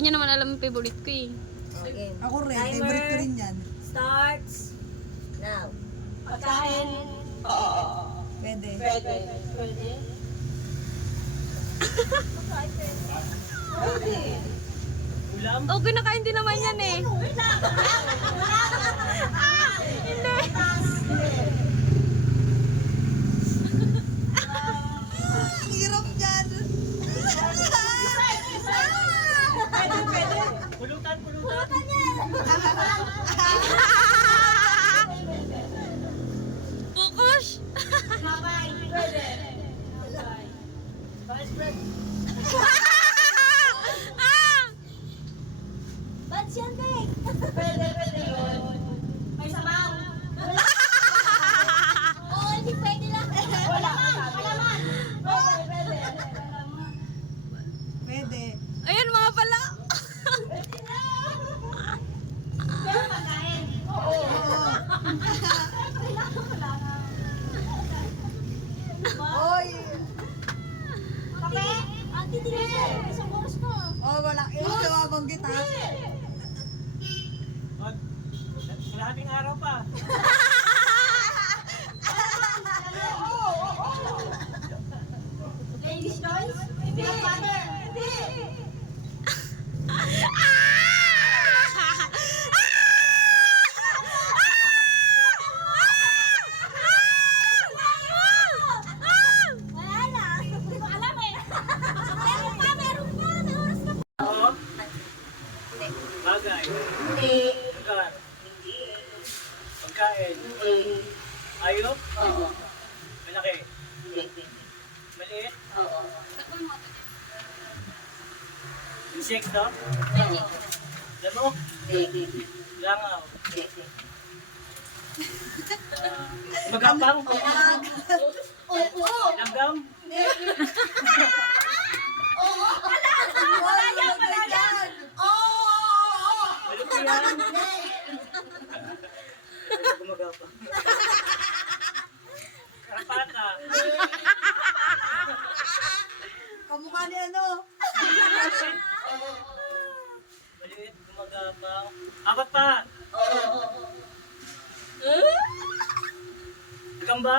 niya naman alam yung favorite ko eh. Okay. Ako rin, Timer favorite ko rin yan. starts now. Pagkain. Pwede. Pwede. Ulam? Oh, kinakain din naman yan eh. Hindi. Ang hirap dyan. Pulutan. Pukush. Ah! Ba't yan, Bek? Pwede yun. May sabaw. Oo, hindi pwede lang. Wala man. Pwede. Pwede. Ayun mga pala. Pero pagkain. Oo. Oy! Kape? Ate, tinigil. Isang oras ko. Oh, wala. Iwabanggit ha. Kalahating araw pa. Ladies' choice? Hindi. Butter. Hindi. Wala na. Hindi ko alam eh. Meron pa. May oras ka pa. Oo. Bagay. Hindi. Lugar. Pagkain. Ayop. Oo. Malaki. Hindi. Maliit. Oo. Insekto. Damo. Hindi. Langaw. Magapang. Oo. Langgam. Oo. Wala yan. Oo. Malupihan. Gumagapang. Karapata. Kamukha ni ano? Maliit. Gumagapang. Apat pa. Gamba.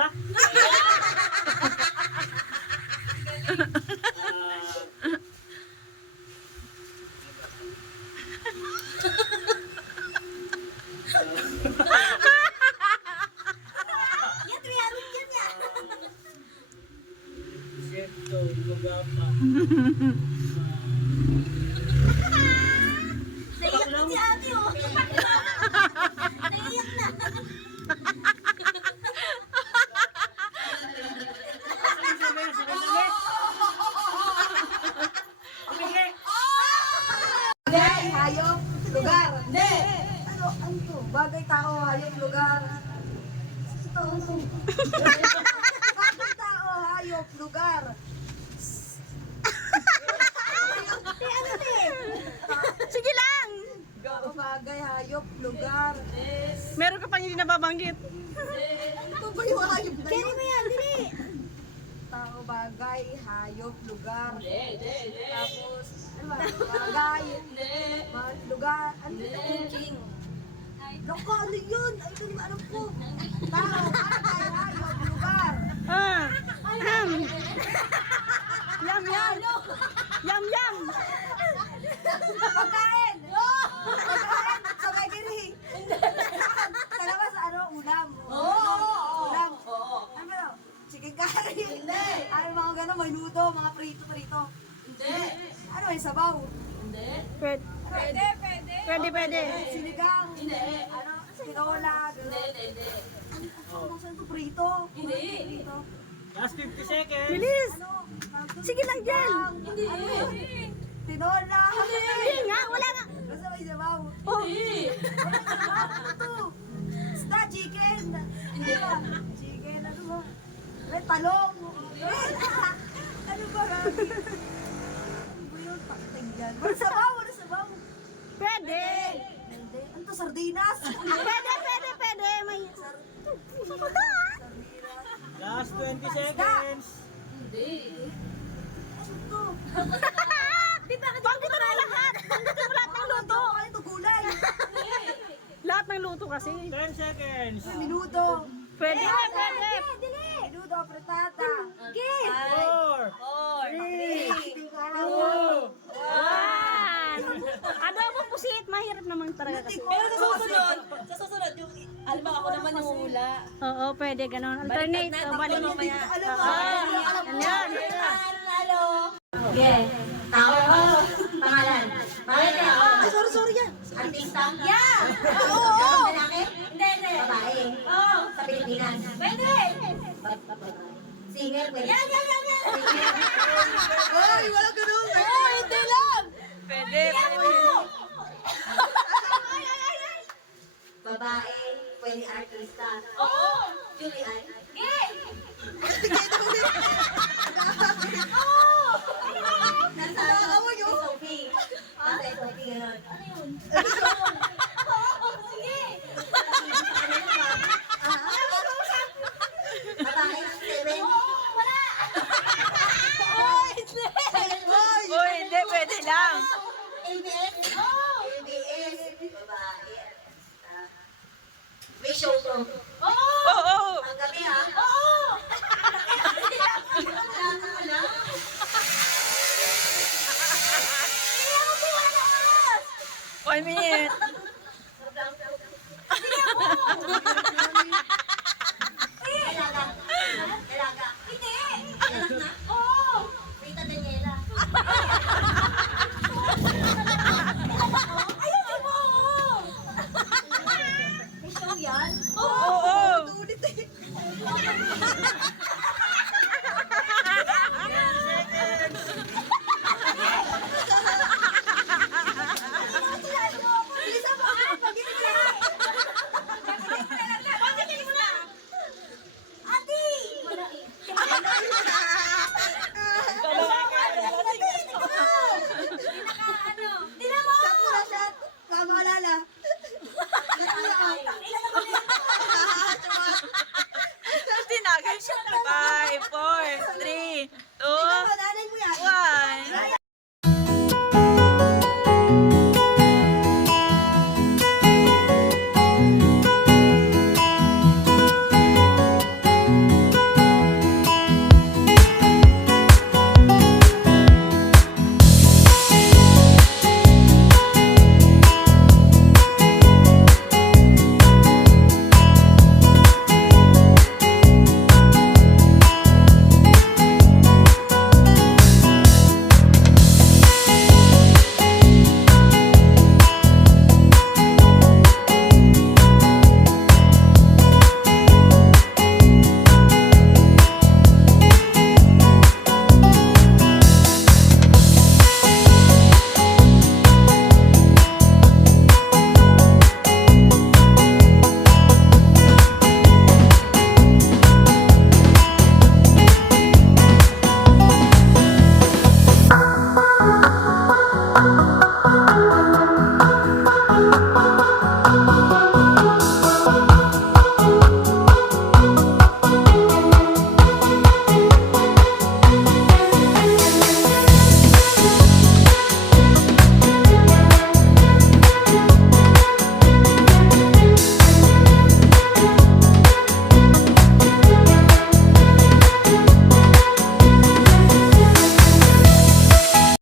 Yan, 300 yan yan. Insekto. Gumagapang. Naiyak na si ate oh. Naiyak na. Bagay, hayop, lugar. Hindi. Ano to? Bagay, tao, hayop, lugar. Ano? Bagay, tao, hayop, lugar. Sige lang. Bagay, hayop, lugar. Meron ka pang hindi nababanggit. Ano ba yung hayop na yun? mo yan, dili. Tao, bagay, hayop, lugar. Tapos, ano ba? Bagay, lugar. Ano yun? Naku, ano yun? Ay, ito yung alam ko. Tao, bagay, hayop, lugar. Ah. Yum. Yum. Pagkain! Pagkain! Sabay diri! Sa labas, ano? Ulam. Ulam. Ano ba? Chicken curry. Hindi. Ano mga gano'n, may luto, mga prito-prito. Hindi. Ano yung sabaw? Hindi. Pwede. Sinigang. Hindi. Ano? Tinola. Hindi. Ano? Saan ito? Prito? Hindi. Prito. Last 50 seconds. Bilis. Ano? Sige lang dyan. Hindi. Tinola. Hindi nga, wala nga. Basta may sabaw. Hindi. Ano to? Isda, chicken. Hindi. Chicken, ano ba? May talong. Ano ba, Rabi? Ano ba yun? Taktig yan. Wala sabaw, wala sabaw. Pwede. Hindi. Ano to, sardinas? Pwede. May... Sardinas. Last 20 seconds. Hindi. Ano to? Di ba? Banggit mo na lahat. kasi. 10 seconds. Minuto. Pwede na, pwede. Minuto, apretada. Game. 4, 3, 2, Adobo pusit, mahirap naman talaga kasi. Pero sa susunod, yung, alam ako naman yung hula. Oo, pwede ganun. Alternate. Balik. mamaya. Ano yan? Halo. Okay. Tao. Pangalan. Pangalan. Sorry yan. Artista? Yeah! Oo! Lalaki? Hindi. Babae? Oo. Sa Pilipinas? Pwede! Singer? Pwede? Yan! Ay, wala ganun. Oo, hindi lang! Pwede. Babae, pwede artista. Oo! Julian? Gay! Oo! Nasa Sophie. Nasa Sophie, gano'n. Ano yun? Sige! Babae ng 7? Wala! Uy, hindi, pwede lang. ABS? ABS. Babae. May show to. Oo. Ang gabi ha? Oo! Alam. Hindi ako tiwalas! 1 minute. Sige ako!